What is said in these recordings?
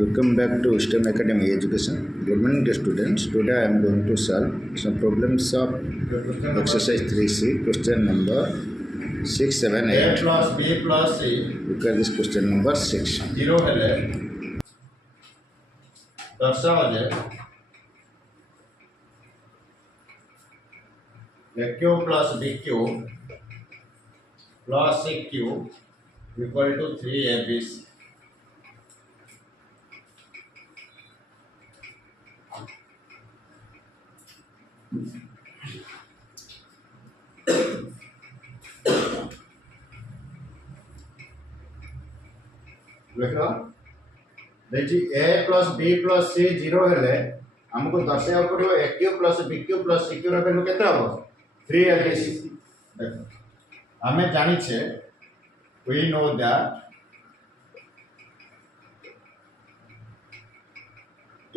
Welcome back to STEM Academy Education. Good morning, dear students. Today I am going to solve some problems of exercise 3C, question number 6, 7, 8. A plus B plus C Look at this question number 6. 0 हेले दर्शाओ जे AQ plus BQ plus CQ equal to 3ABC. देखो देखिए A plus B plus C 0 हेले हमको दर्शाया पड़ो AQ plus BQ plus CQ ର value केते हबो 3ABC. देखो हमें जानि छे we know that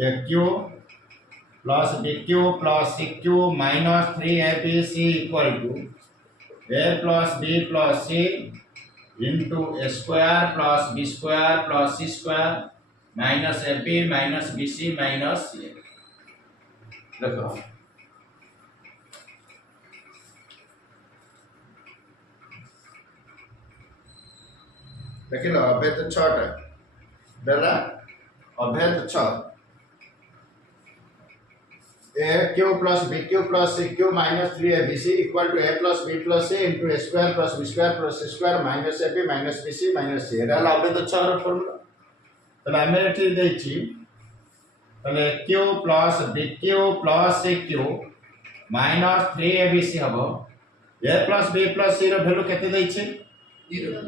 AQ plus BQ plus CQ minus 3ABC equal to A plus B plus C into A square plus B square plus C square minus AB minus BC minus A. देखो देखिलो अभेद 6 टा बेला अभेद 6 AQ plus BQ plus CQ minus 3ABC equal to A plus B plus C into A square plus B square plus C square minus AB minus BC minus C. एटा अभेद 6 रो formula तले हमें एठी देछि तले Q plus BQ plus CQ minus 3ABC हबो A plus B plus C row value केते दैछि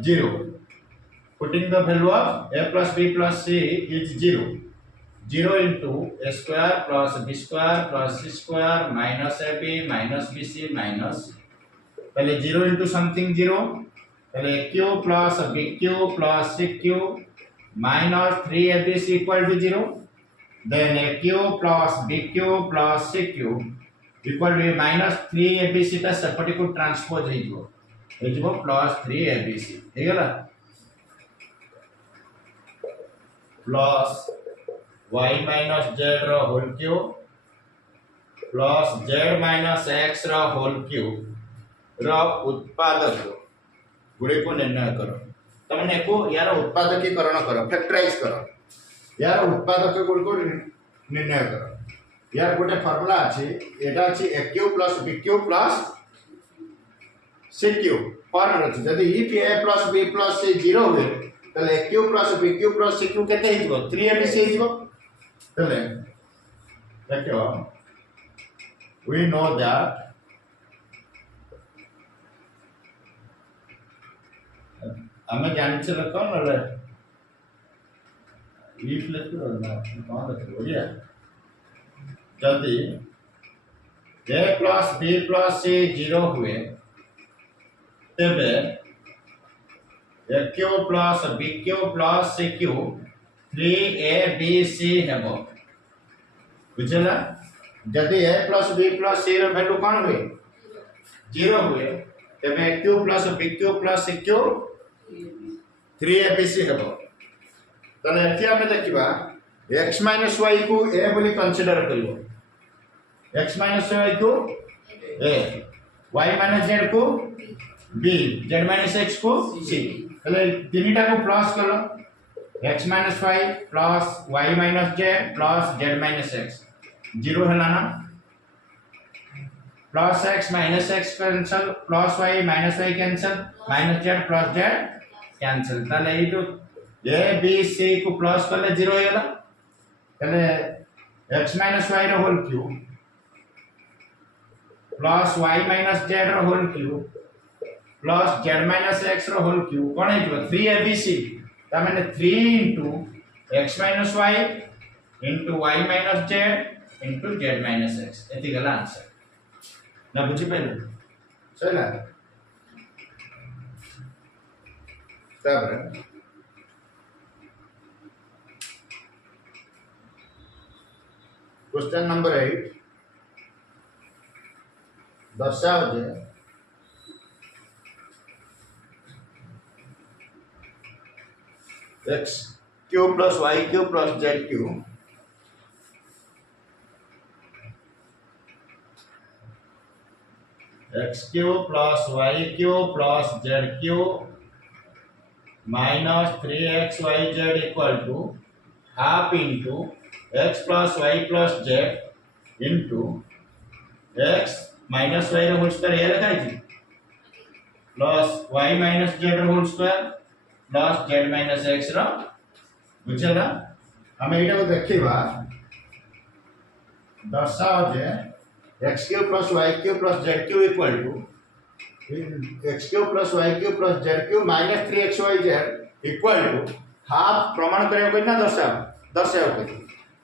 0. Putting the value of A plus B plus C is 0. 0 into A square plus B square plus C square minus AB minus BC minus C. पहले 0 into something 0. पहले Q plus BQ plus CQ minus 3ABC equal to 0. Then AQ plus BQ plus CQ equal to minus 3ABC का separate को transpose हे जो plus 3ABC हे गला plus y minus z रो whole cube plus z minus x रो whole cube रो उत्पादक गुड़े को निर्णय करो तमने को यार उत्पादकीकरण करो फैक्टराइज करो यार उत्पादक गुड़ को निर्णय करो यार गोटे फार्मूला अछि एटा अछि AQ plus BQ plus CQ पर अछि यदि if A plus B plus C 0 हुए तले AQ plus BQ plus CQ केते हिजबो 3ABC हिजबो तले देखो we know that हमें जानि छ लको नले if लेको ना कौन लेको या यदि A plus B plus C 0 हुए तबे AQ plus BQ plus CQ 3ABC हेबो बुझला यदि A plus B plus C row value कोन हुए 0 हुए तबे AQ plus BQ plus CQ 3ABC हेबो तने एठी हमें देखिबा x minus y को a बोली कंसीडर करियो x minus y को a y minus z को b z minus x को c पहले तीनटा को प्लस करो x minus y plus y minus z plus z minus x 0 है ना plus x minus x cancel plus y minus y cancel minus z plus z cancel ताले ये जो a b c को प्लस करले 0 हो गला ताले x minus y रो whole cube plus y minus z रो whole cube plus z minus x रो होल क्यूब कोन है 3abc ता माने 3 into x minus y into y minus z into z minus x एति गला आंसर ना बुझी पहले चला तब क्वेश्चन नंबर 8 दर्शाओ जे x cube plus y cube plus z cube x cube plus y cube plus z cube minus 3xyz equal to half into x plus y plus z into x minus y whole square ये लिखा है plus y minus z whole square plus z minus x रो बुझला हम एटा को देखिबा दर्शाओ जे x cube plus y cube plus z Q equal to x cube plus y cube plus z cube minus 3xyz equal to half प्रमाण करे ना दर्शाओ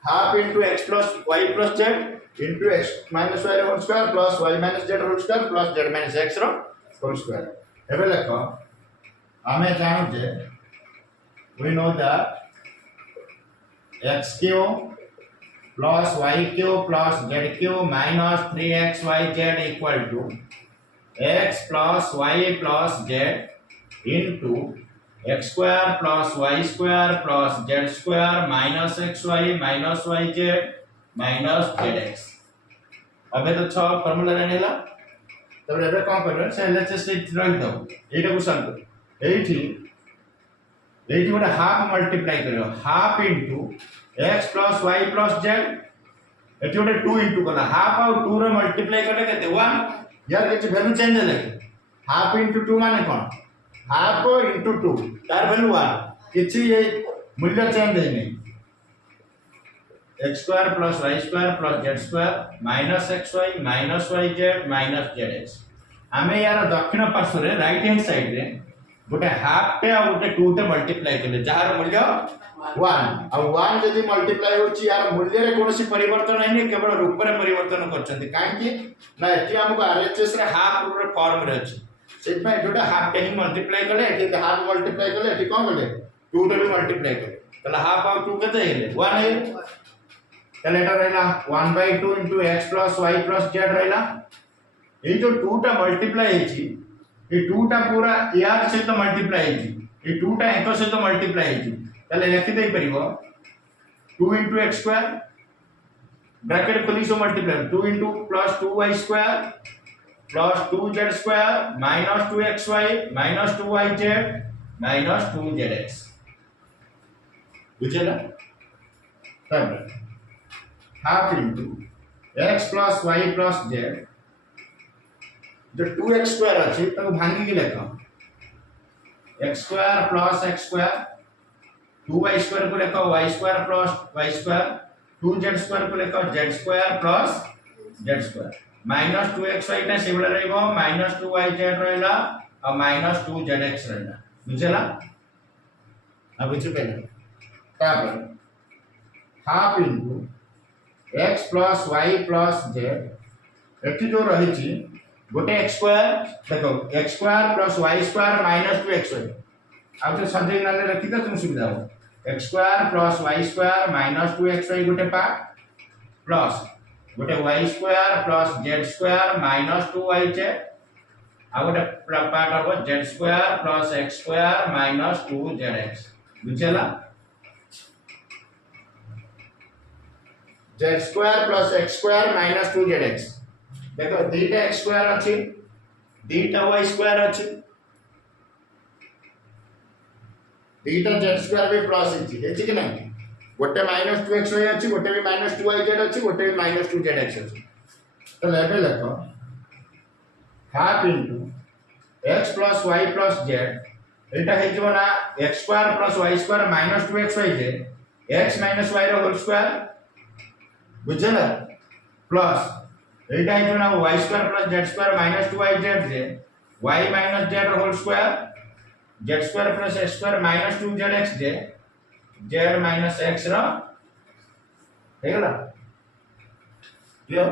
half into x plus y plus z into x minus y whole square plus y minus z whole square plus z minus x रो whole square एबे लेखो आमे जानू जे we know that x cube plus y cube plus z cube minus 3xyz equal to x plus y plus z into x square plus y square plus z square minus x y z minus z x अबे तो छ formula जानिला तब एबे कोन करबे से LHS रख दो एटा को सल्व एठी गोटे हाफ मल्टीप्लाई करियो half into x plus y plus z एठी गोटे 2 इंटू कला हाफ और 2 रे मल्टीप्लाई करले केते 1 यार किछ वैल्यू चेंज है हाफ इंटू 2 माने कोन हाफ इंटू 2 तार वैल्यू 1 किछ ये मूल्य चेंज है नहीं x square plus y square plus z square minus x y z minus z x हमें यार दक्षिण पार्श्व रे राइट हैंड साइड रे गोटे हाफ पे और गोटे 2 ते मल्टीप्लाई करले जहार मूल्य 1 और 1 जदी मल्टीप्लाई होची यार मूल्य रे कोनोसी परिवर्तन नहीं केवल रूप रे परिवर्तन करछंती काहे कि ना एठी हमको आरएचएस रे हाफ रूप रे फॉर्म रे अछि सेट में जोटा हाफ के ही मल्टीप्लाई करले एठी हाफ मल्टीप्लाई करले एठी कोन करले 2 ते भी मल्टीप्लाई करले तले हाफ और 2 केते हेले 1 है तले एटा रहला 1/2 * x + y + z रहला ए जो 2 टा मल्टीप्लाई हेची ए 2 टा पूरा यार से तो मल्टीप्लाई हेची ए 2 टा एक से तो मल्टीप्लाई हेची तले लिखि दे परिबो 2 * x² ब्रैकेट खोली so multiply 2 + 2y² + 2z² - 2xy - 2yz - 2zx बुझला तब half into x + y + z जो 2x² अछि तको भांगी के लेखा x² + x² 2y² को लेखा y² + y² 2z² को लेखा z² + z² - 2xy टा सेबला रहइबो - 2yz रहला और - 2zx रहला बुझला अब बुझ पेले तापर half into x + y + z एठी जो रहिची गोटे x² देखो x² + y² - 2xy अब तो सजे नाले रखी त तुम सुविधा हो x² + y² - 2xy गोटे पार्ट प्लस गोटे y² + z² - 2yz आ गोटे पार्ट हो z² + x² - 2zx बुझला z² + x² - 2zx देखो दीटा x² अछि दीटा y² अछि दीटा z² भी प्लस अछि कि नहीं गोटे -2xy अछि गोटे भी -2yz अछि गोटे भी -2zx अछि तो लेबे लेखो half into x + y + z एटा हे जो ना x² + y² - 2xyz x - y रो होल स्क्वायर बुझला प्लस एटा हे जो ना y² + z² - 2yz जे y - z रो whole square z² + x² - 2zx जे z - x रो हेगला क्लियर